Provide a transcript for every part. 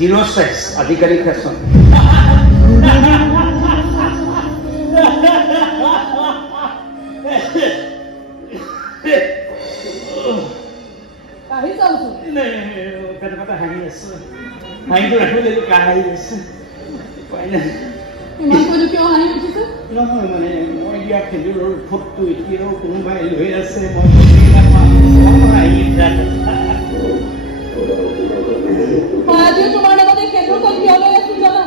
Zero sex, adhikarik fashion. Kahi sautu? Kata-kata hangis. Hangis aku jadi kahis. Banyak. Iman kau itu kau hangis itu? No, mana orang dia kerja foto itu, kamu bayar luar se, mau kita apa hangis dah. आज तुम्हारे बदले केंद्र को क्या लगा सुझाना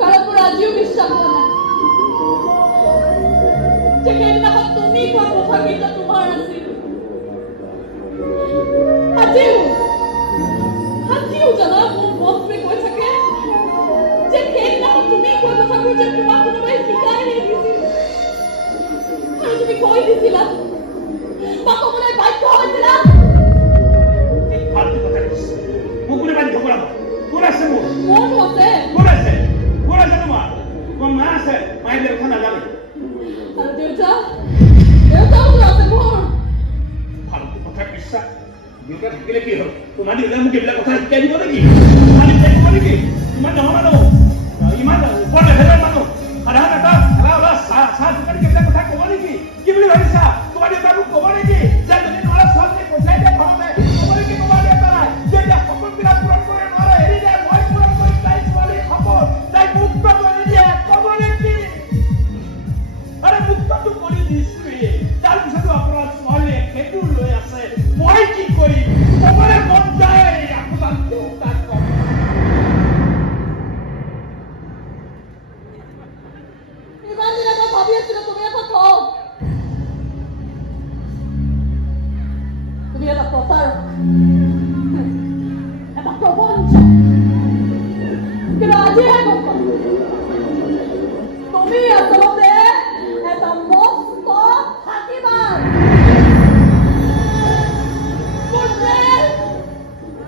कारण तो राज्यों में शामिल है जगह ना हो तुम्ही को कोठा की तो तुम्हारा सी हाथीओ जना वो बॉस में कोई सके जगह ना हो तुम्ही को कोठा को जब तुम्हारे तुम्हें सिखाए नहीं किसी आज भी कोई नहीं सिला Bako mulai baik kau itulah. Falte kata kus. Mukul balik kau apa? Kurang semua. Mohon wase. Kurang semua. Kau mana main dia kena lagi. Kalau dia tahu tu mohon. Falte kata bisa. Juga gila kira. Tu mandi dia mungkin bila kata jadi mana lagi. Mandi jadi mana lagi. Iman dah mana? Iman dah. Kau dah heran mana? Ada kata kalau saat kita kita kata kau mana lagi. Gimana lagi sah? Kembali baru kembali lagi. Jangan ni orang sahaja kau saya dah kembali. Kembali antara. Jadi kau tidak kurang orang ini dia buat kurang saya kembali kau. Saya buka dia kembali lagi. Ada buka tu kembali di sini. Jangan satu orang kembali kedul lo ya saya. Buat kikoi. Kembali kembali aku bantu tak kau. Iman ni apa babi itu tu apa kau? Dia tak kotor. Apa kau bonca? Kena aja kau. Tumi atau deh, itu mosto hakiman. Kurang,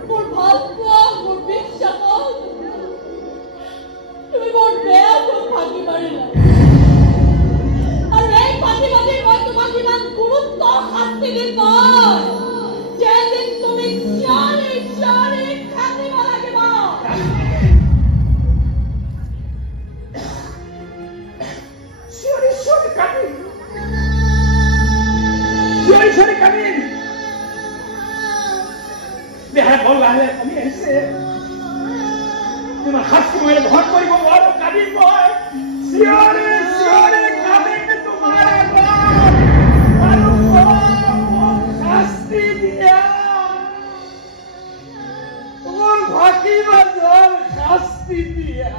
kurang, kurang Tumi kurang, hakiman ini. Ada hakiman ini, kau hakiman kurus toh hati ni toh. Jadi tumi cari kaki lagi mau. Cari kaki. Biar bola le kami ऐसे. तुम्हारा खास तुम्हारे बहुत बड़ी वो वालों कभी बोल. सियारे कभी में तुम्हारा शास्त्री दिया और बाकी बाजार शास्त्री दिया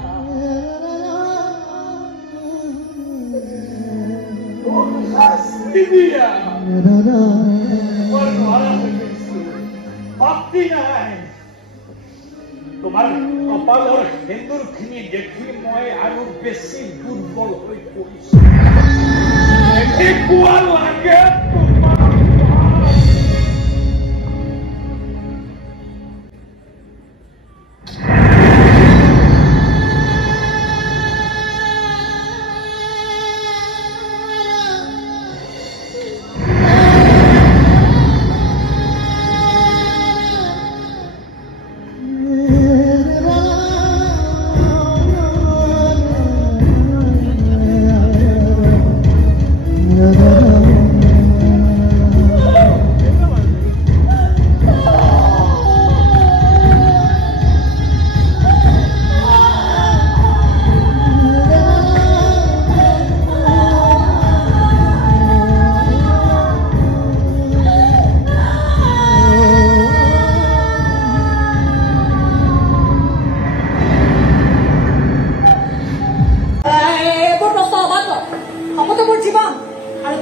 और शास्त्री दिया और मारा भक्ति है तुम्हारा कपाल और हिंदुर खिनी देखी मोए आलू बेसी दुर्बल होई पड़िस एके कुआ लागे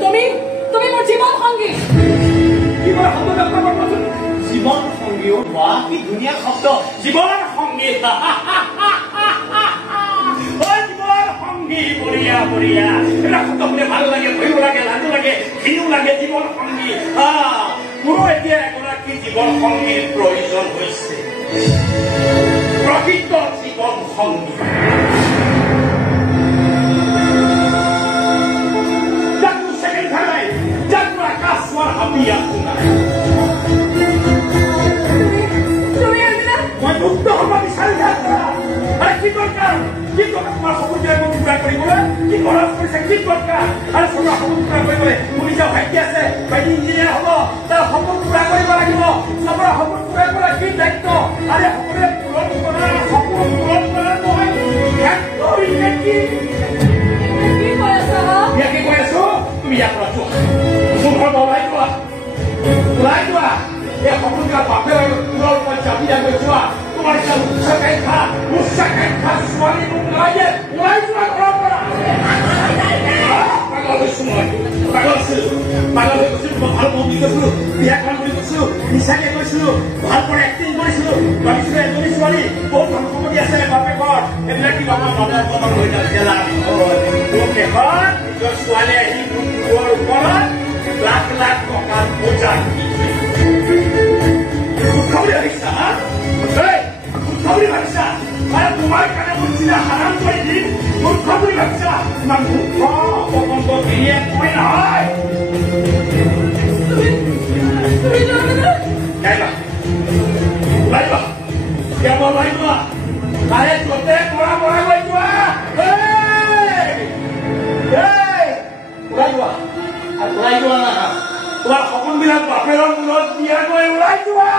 তুমি মোৰ জীৱন সংগী কি মই শব্দ ব্যৱহাৰ কৰিবচোন জীৱন সংগী বা কি ধুনীয়া শব্দ জীৱন সংগী জীৱন সংগী বঢ়িয়া বঢ়িয়া এটা শব্দ শুনে ভাল লাগে ভয়ো লাগে লাজো লাগে ঘিণো লাগে জীৱন সংগী মোৰো এতিয়া এগৰাকী জীৱন সংগীৰ প্ৰয়োজন হৈছে প্ৰকৃত জীৱন সংগী যাকো ছেকেণ্ড খাই যাকো আকাশৰ হাবি আপোনাৰ মই মুক্ত হ'ব বিচাৰি কি দৰকাৰ তোমাৰ সপোনটোৱে মোক পূৰা কৰিবলৈ কি খৰচ কৰিছে কি দৰকাৰ আৰু তোমাৰ সপোন পূৰা কৰিবলৈ মোৰ নিজৰ ভাইটি আছে ভাইটি ইঞ্জিনিয়াৰ হ'ব তাৰ সপোন পূৰা কৰিব লাগিব চবৰে সপোন পূৰা কৰা কি দায়িত্ব আৰু সকলোৱে পূৰণ কৰা সপোন পূৰণ কৰা নহয় কি কৈ আছো তুমি ইয়াৰ পৰা যোৱা মোৰ ঘৰত ওলাই যোৱা এই সপোনবিলাক বাপে পুৰৰ ওপৰত জাপিয়া গৈ যোৱা তোমাৰ এতিয়া উচ্চাকাংক্ষা ছোৱালী মোক নালাগে ওলাই যোৱা ঘৰৰ পৰা পাগল হৈছো মই পাগল হৈ গৈছিলো মই ভাল বন্ধু গৈছিলো বিয়াখন বুলি কৈছিলো নিচাকে গৈছিলো ভাল পৰা এক্টিং কৰিছিলো ভাবিছিলো এজনী ছোৱালী বহুত সম্পত্তি আছে বাপেকৰ এইবিলাক কিবা আমাৰ মনৰ অকমান হৈ যায় নিজৰ ছোৱালী আহি মোৰ ওপৰত লাখ লাখ টকাৰ বোজা উৎসৱী ভাবিছা উৎসৱী ভাবিছা আৰু তোমাৰ কাৰণে মোৰ চিনা সাৰাম কৰি দিম উৎসৱী ভাবিছা ইমান মুখ্য অপবন্ধ দিয়ে মই নহয় ওলাই যোৱা এতিয়া মই ওলাই যোৱা তাৰে য'তে পৰা গৈ যোৱা ওলাই যোৱা তোমাৰ সপোনবিলাক বাপেৰৰ মূৰত দিয়াকৈ ওলাই যোৱা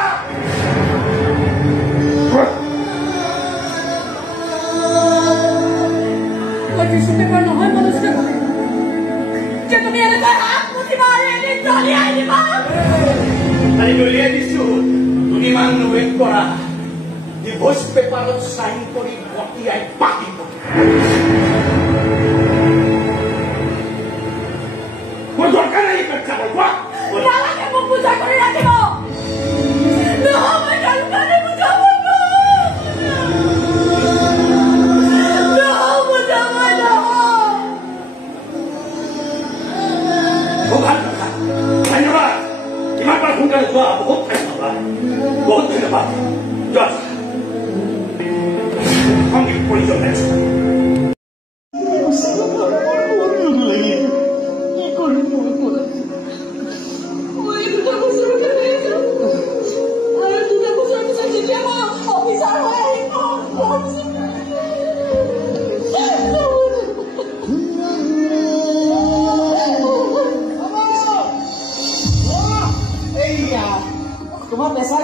নহয় মনুষ্য যে তুমি এনেকৈ হাত মুঠিবা আৰু এদিন দলিয়াই দিবা খালি দলিয়াই দিছো তুমি ইমান ৱেইট কৰা ডিভোৰ্চ পেপাৰত চাইন কৰি পঠিয়াই পাতিব মই দৰকাৰ নাই পেচা কৰিব নালাগে মোক পূজা কৰি ৰাখিব নহয় দৰকাৰে বুজাব ধন্যবাদ ইমান বাৰ সোনকালে যোৱা বহুত ধন্যবাদ সংগীত প্ৰয়োজন তোমাৰ পেছা